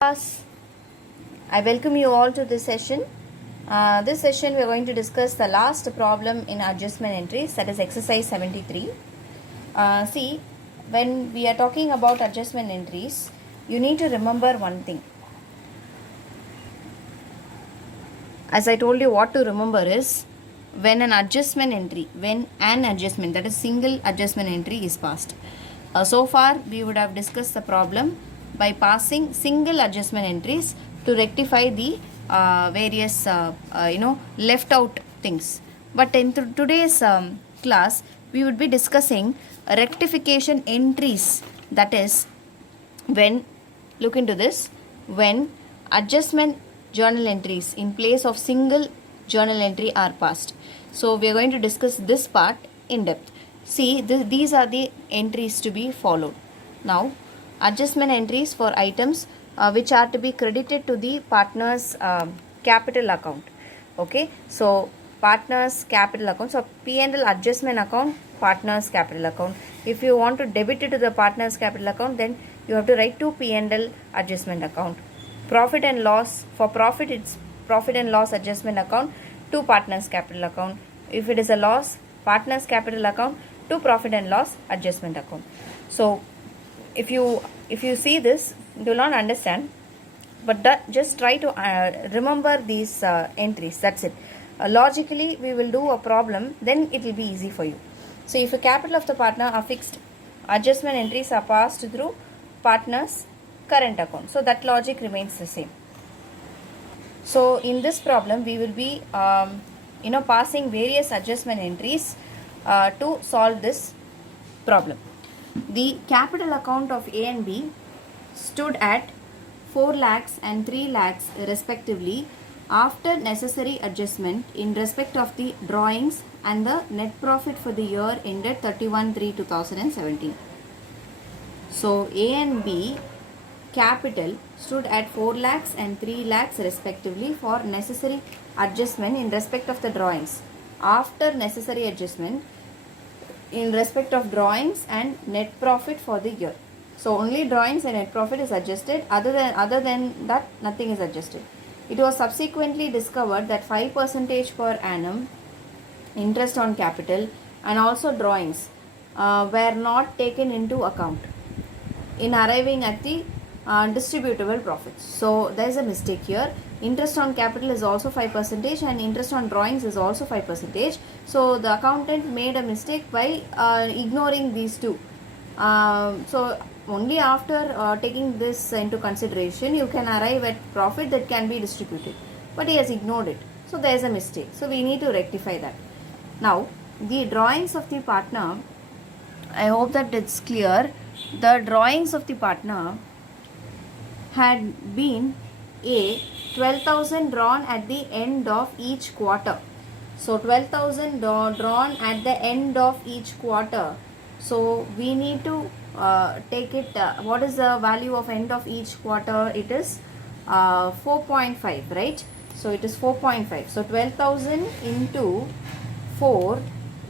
Class. I welcome you all to this session. This session we are going to discuss the last problem in adjustment entries, that is exercise 73. See, when we are talking about adjustment entries, you need to remember one thing. As I told you, what to remember is when an adjustment, that is single adjustment entry is passed. So far we would have discussed the problem by passing single adjustment entries to rectify the various left out things. But in today's class we would be discussing rectification entries, that is when, look into this, when adjustment journal entries in place of single journal entry are passed. So we are going to discuss this part in depth. See, these are the entries to be followed. Now, adjustment entries for items which are to be credited to the partner's capital account. Okay, so partner's capital account. So P&L adjustment account, partner's capital account. If you want to debit it to the partner's capital account, then you have to write to P&L adjustment account. Profit and loss, for profit it's profit and loss adjustment account to partner's capital account. If it is a loss, partner's capital account to profit and loss adjustment account. So if you see this, you will not understand, but just try to remember these entries. That's it. Logically we will do a problem, then it will be easy for you. So if the capital of the partner are fixed, adjustment entries are passed through partner's current account. So that logic remains the same. So in this problem we will be passing various adjustment entries to solve this problem. The capital account of A and B stood at 4 lakhs and 3 lakhs respectively after necessary adjustment in respect of the drawings and the net profit for the year ended 31/3/2017. So A and B capital stood at 4 lakhs and 3 lakhs respectively for necessary adjustment in respect of the drawings. After necessary adjustment in respect of drawings and net profit for the year. So only drawings and net profit is adjusted. Other than that, nothing is adjusted. It was subsequently discovered that 5% per annum interest on capital and also drawings were not taken into account in arriving at the distributable profits. So there is a mistake here. Interest on capital is also 5% and interest on drawings is also 5%. So the accountant made a mistake by ignoring these two. So only after taking this into consideration you can arrive at profit that can be distributed. But he has ignored it. So there is a mistake. So we need to rectify that. Now the drawings of the partner, I hope that it's clear. The drawings of the partner had been A, 12,000 drawn at the end of each quarter. So 12,000 drawn at the end of each quarter. So we need to take it, what is the value of end of each quarter? It is 4.5, right? So it is 4.5. So 12,000 into 4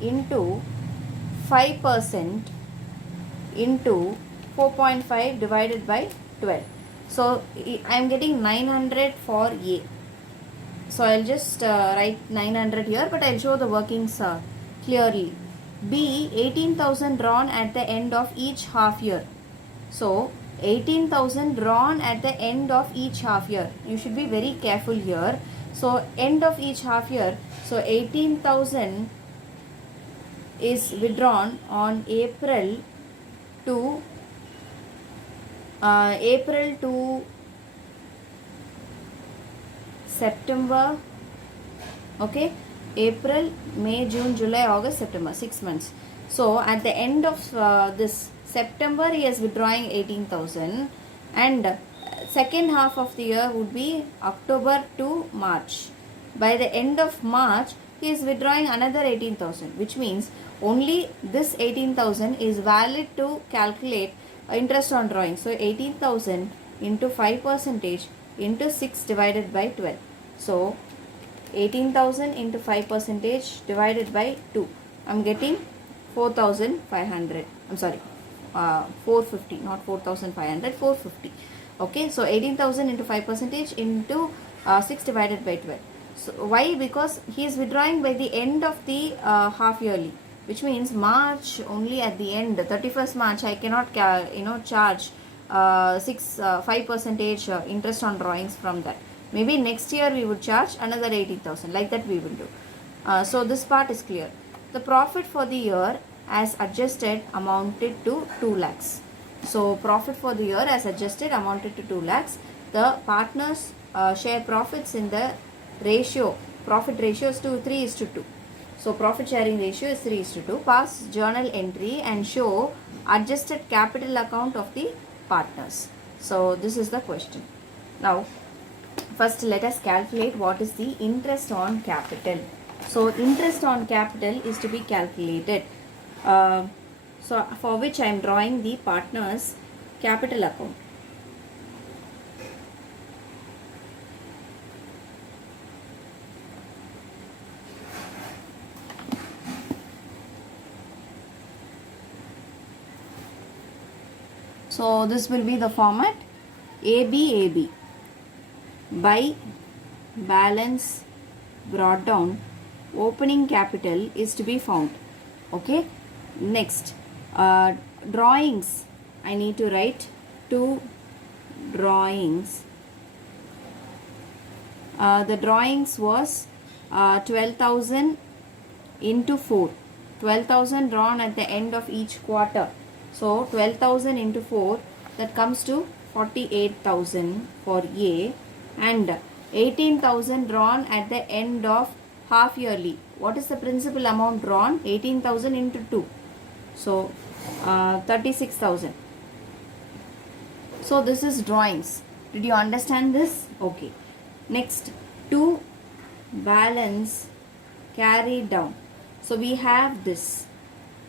into 5% into 4.5 divided by 12. So I am getting 900 for A. So I will just write 900 here, but I will show the workings clearly. B, 18,000 drawn at the end of each half year. So 18,000 drawn at the end of each half year. You should be very careful here. So end of each half year. So 18,000 is withdrawn on April to September. Okay, April, May, June, July, August, September, 6 months. So at the end of this September he is withdrawing 18,000 and second half of the year would be October to March. By the end of March he is withdrawing another 18,000, which means only this 18,000 is valid to calculate interest on drawing. So 18,000 into 5% into 6 divided by 12. So 18,000 into 5% divided by 2. I am getting 4,500. I'm sorry, 450, not 4,500, 450. Okay, so 18,000 into 5 percentage into 6 divided by 12. So why? Because he is withdrawing by the end of the half yearly, which means March only at the end, 31st March, I cannot charge 5 percentage interest on drawings from that. Maybe next year we would charge another 18,000, like that we will do. So this part is clear. The profit for the year as adjusted amounted to 2 lakhs. So profit for the year as adjusted amounted to 2 lakhs. The partners share profits in the ratio, profit ratio is 3:2. So profit sharing ratio is 3:2. Pass journal entry and show adjusted capital account of the partners. So this is the question. Now first let us calculate what is the interest on capital. So interest on capital is to be calculated. So for which I am drawing the partners capital account. So this will be the format AB by balance brought down, opening capital is to be found. Okay, next drawings, I need to write 2 drawings. The drawings was 12,000 into 4, 12,000 drawn at the end of each quarter. So 12,000 into 4, that comes to 48,000 for A, and 18,000 drawn at the end of half yearly. What is the principal amount drawn? 18,000 into 2. So 36,000. So this is drawings. Did you understand this? Okay. Next, 2 balance carried down. So we have this.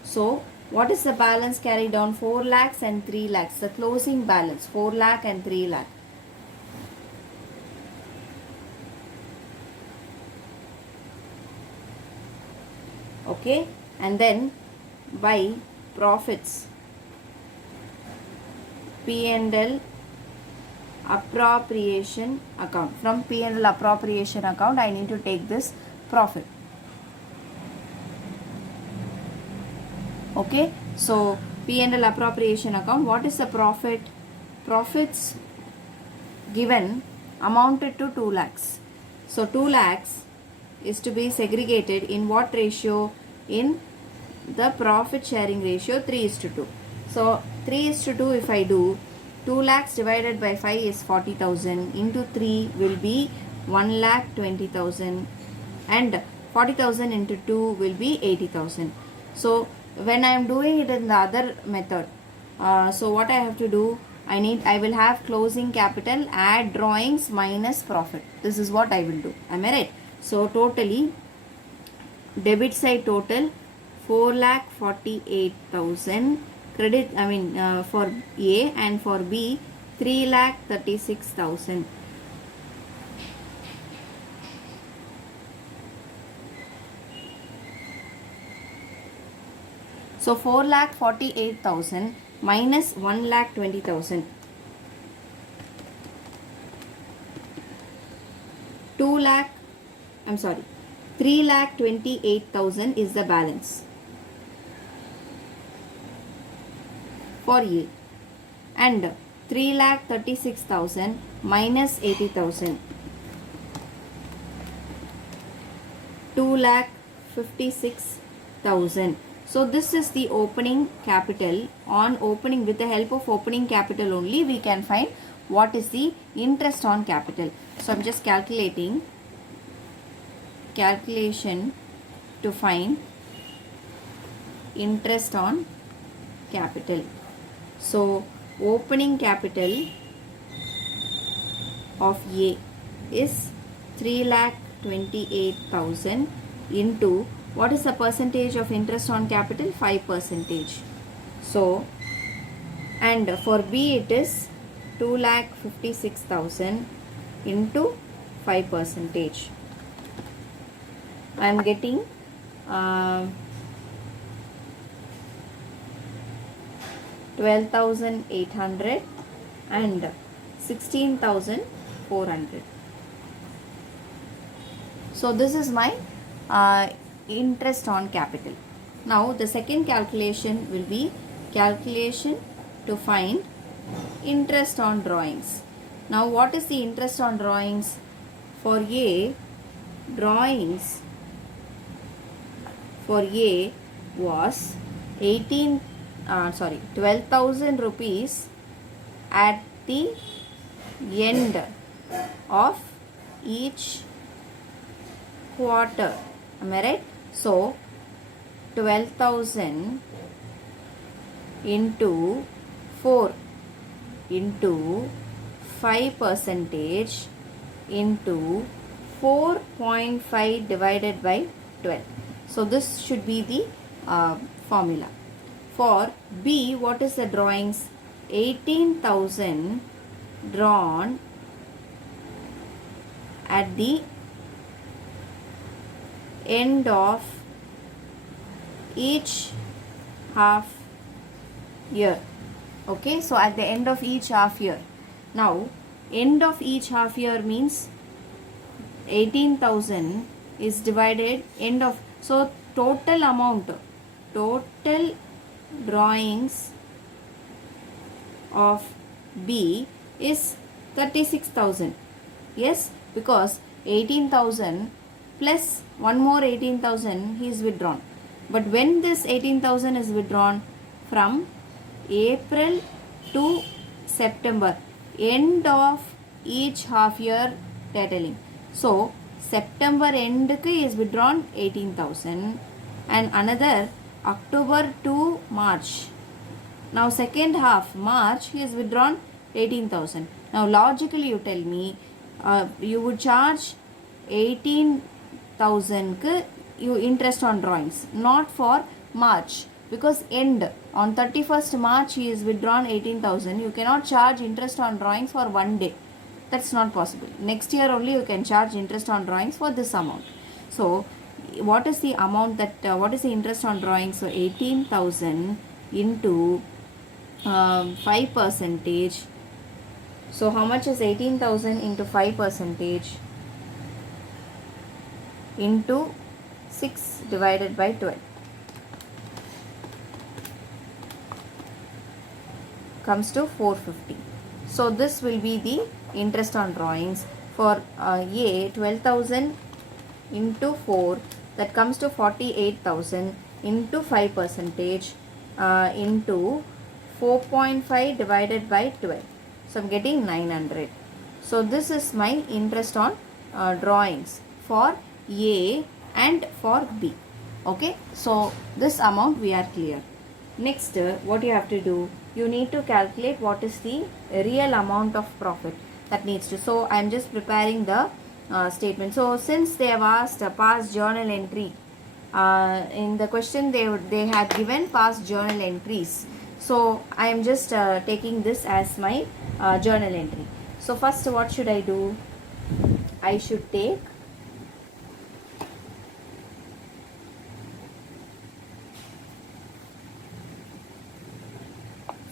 So what is the balance carried down? 4 lakhs and 3 lakhs. The closing balance 4 lakh and 3 lakh. Okay, and then by profits, P&L appropriation account. From P&L appropriation account, I need to take this profit. Okay, so P&L appropriation account, what is the profit? Profits given amounted to 2 lakhs. So 2 lakhs is to be segregated in what ratio? In the profit sharing ratio 3:2. So 3:2 if I do, 2 lakhs divided by 5 is 40,000 into 3 will be 1,20,000, and 40,000 into 2 will be 80,000. So when I am doing it in the other method, so what I have to do, I will have closing capital, add drawings minus profit. This is what I will do. Am I right? So totally debit side total 4,48,000, credit for A, and for B 3,36,000. So 4,48,000 minus 1,20,000. 3,28,000 is the balance for A, and 3,36,000 minus 80,000, 2,56,000. So this is the opening capital. On opening, with the help of opening capital only, we can find what is the interest on capital. So I'm just calculation to find interest on capital. So opening capital of A is 3,28,000 into, what is the percentage of interest on capital? 5%. So, and for B it is 2,56,000 into 5%. I am getting 12,800 and 16,400. So this is my interest on capital. Now the second calculation will be calculation to find interest on drawings. Now what is the interest on drawings? For A, drawings for A was 12,000 rupees at the end of each quarter. Am I right? So 12,000 into 4 into 5 percentage into 4.5 divided by 12. So this should be the formula. For B, what is the drawings? 18,000 drawn at the end of each half year. Okay, so at the end of each half year. Now, end of each half year means 18,000 is divided end of, so total amount, total drawings of B is 36,000. Yes, because 18,000 plus one more 18,000 he is withdrawn. But when this 18,000 is withdrawn? From April to September, end of each half year totaling. So September end is withdrawn 18,000 and another October to March. Now second half March he is withdrawn 18,000. Now logically you tell me you would charge 18,000 you interest on drawings, not for March, because end on 31st March he is withdrawn 18,000. You cannot charge interest on drawings for one day. That's not possible. Next year only you can charge interest on drawings for this amount. So what is the amount that what is the interest on drawings? So 18,000 into 5 percentage. So how much is 18,000 into 5 percentage into 6 divided by 12? Comes to 450. So this will be the interest on drawings for A. 12,000 into 4, that comes to 48,000 into 5 percentage into 4.5 divided by 12. So I am getting 900. So this is my interest on drawings for A and for B. Okay, so this amount we are clear. Next, what you have to do, you need to calculate what is the real amount of profit that needs to. So I am just preparing the statement. So since they have asked a past journal entry, in the question they had given past journal entries. So I am just taking this as my journal entry. So first what should I do? I should take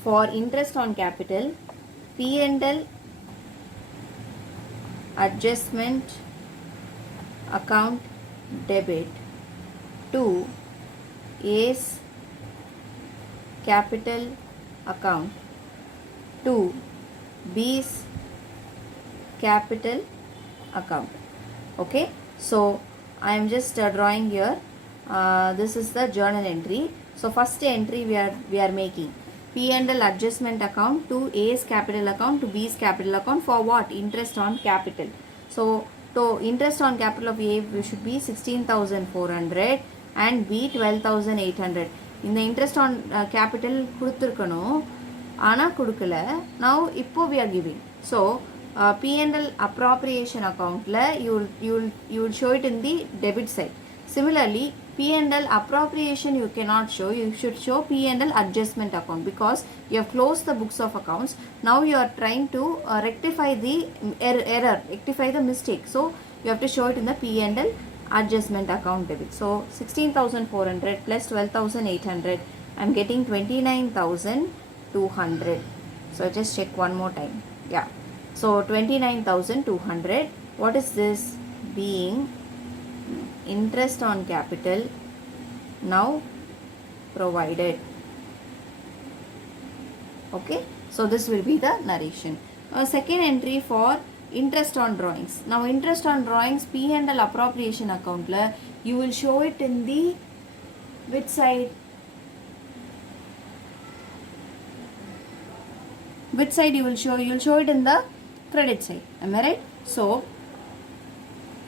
for interest on capital, P&L adjustment account debit to A's capital account to B's capital account. Okay, so I am just drawing here. This is the journal entry. So first entry we are making P&L adjustment account to A's capital account to B's capital account for what? Interest on capital. So interest on capital of A should be 16,400 and B 12,800. In the interest on capital kuduthirukano ana kudukala. Now ippo we are giving. So P&L appropriation account la you will show it in the debit side. Similarly, P&L appropriation you cannot show. You should show P&L adjustment account because you have closed the books of accounts. Now you are trying to rectify the error, rectify the mistake. So you have to show it in the P&L adjustment account debit. So 16,400 plus 12,800. I am getting 29,200. So just check one more time. Yeah. So 29,200. What is this? Being interest on capital now provided. Okay, so this will be the narration. Second entry for interest on drawings. Now interest on drawings P&L appropriation account la you will show it in the which side? Which side you will show? You will show it in the credit side. Am I right? So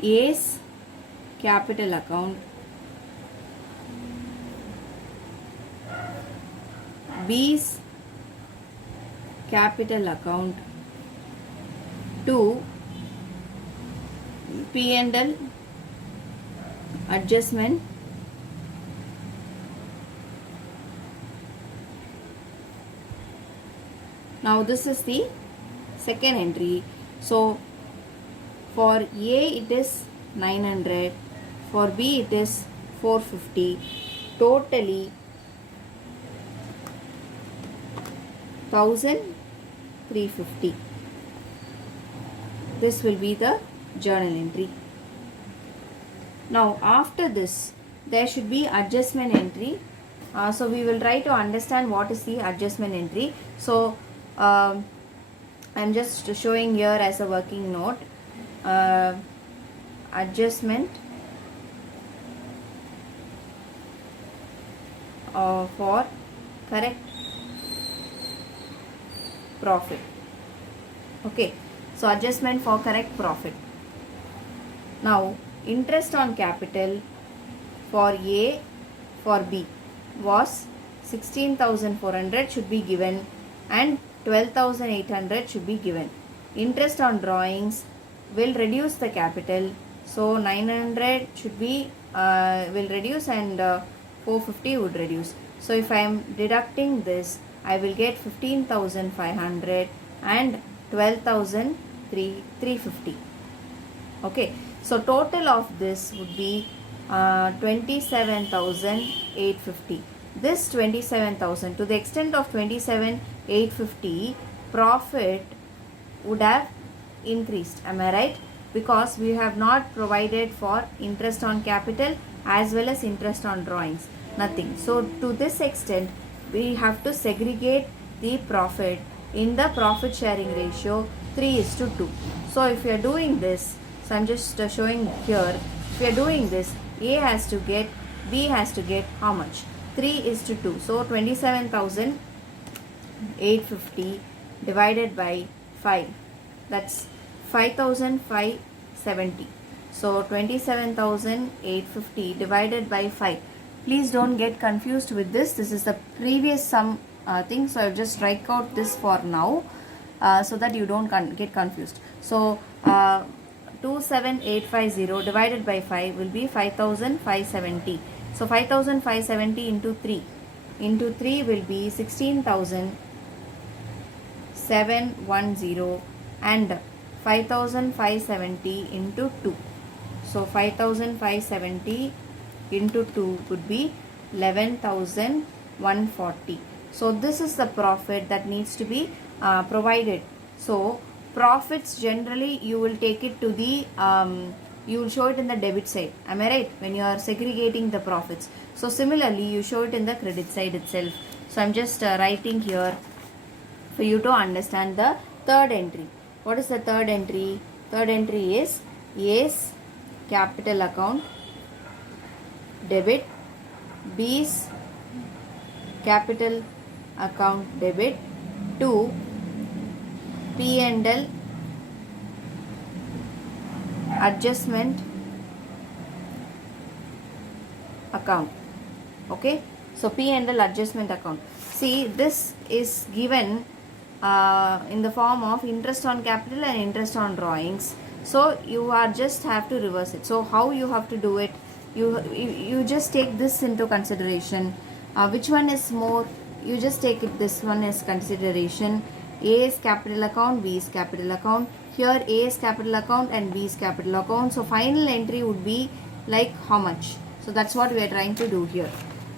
A's capital account, B's capital account to P&L adjustment now this is the second entry. So for A it is 900, for B it is 450, totally 1350. This will be the journal entry. Now after this there should be adjustment entry. So we will try to understand what is the adjustment entry. So I am just showing here as a working note. Adjustment for correct profit. Okay, so adjustment for correct profit. Now interest on capital for A, for B was 16,400 should be given and 12,800 should be given. Interest on drawings will reduce the capital, so 900 should be will reduce and 450 would reduce. So if I am deducting this, I will get 15,500 and 12,350. Okay, so total of this would be 27,850. This 27,000, to the extent of 27,850, profit would have increased. Am I right? Because we have not provided for interest on capital as well as interest on drawings. Nothing. So to this extent, we have to segregate the profit in the profit sharing ratio 3:2. So if you are doing this, so I am just showing here, if you are doing this, A has to get, B has to get how much? 3:2. So 27,850 divided by 5. That's 5,570. So 27,850 divided by 5. Please don't get confused with this. This is the previous sum thing. So I'll just write out this for now so that you don't get confused. So 27,850 divided by 5 will be 5,570. So 5,570 into 3. Into 3 will be 16,710 and 5,570 into 2. So 5,570 into 2 would be 11,140. So this is the profit that needs to be provided. So profits generally you will take it to the you will show it in the debit side. Am I right? When you are segregating the profits. So similarly you show it in the credit side itself. So I am just writing here for you to understand the third entry. What is the third entry? Third entry is A's capital account debit, B's capital account debit to P&L adjustment account. Okay, so P&L adjustment account. See, this is given in the form of interest on capital and interest on drawings. So you are just have to reverse it. So how you have to do it? You just take this into consideration. Which one is more? You just take it. This one is consideration. A's capital account, B's capital account. Here A's capital account and B's capital account. So final entry would be like how much? So that's what we are trying to do here.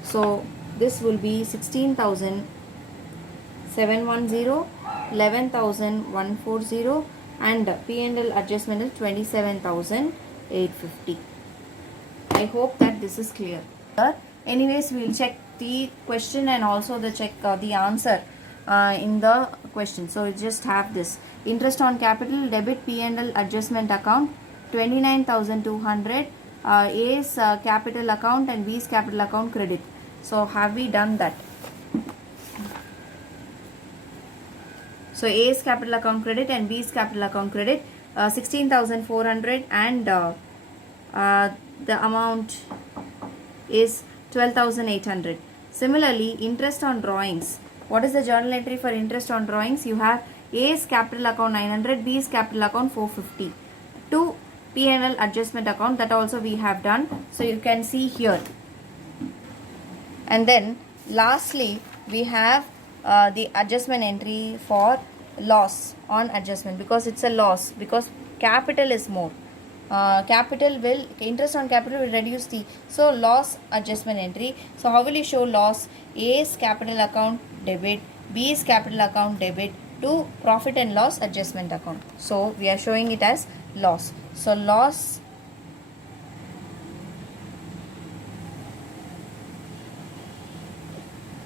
So this will be 16,710, 11,140 and P&L adjustment is 27,850. I hope that this is clear. Anyways, we will check the question and also the answer in the question. So we just have this interest on capital debit P&L adjustment account 29,200. A's capital account and B's capital account credit. So have we done that? So A's capital account credit and B's capital account credit 16,400 and the amount is 12,800. Similarly, interest on drawings. What is the journal entry for interest on drawings? You have A's capital account 900, B's capital account 450. To P&L adjustment account, that also we have done. So you can see here. And then lastly, we have the adjustment entry for loss on adjustment, because it's a loss, because capital is more. Interest on capital will reduce the, so loss adjustment entry. So how will you show loss? A's capital account debit, B's capital account debit to profit and loss adjustment account. So we are showing it as loss. So loss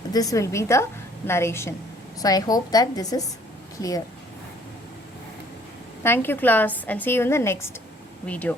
this will be the narration. So I hope that this is clear. Thank you class. I'll see you in the next video.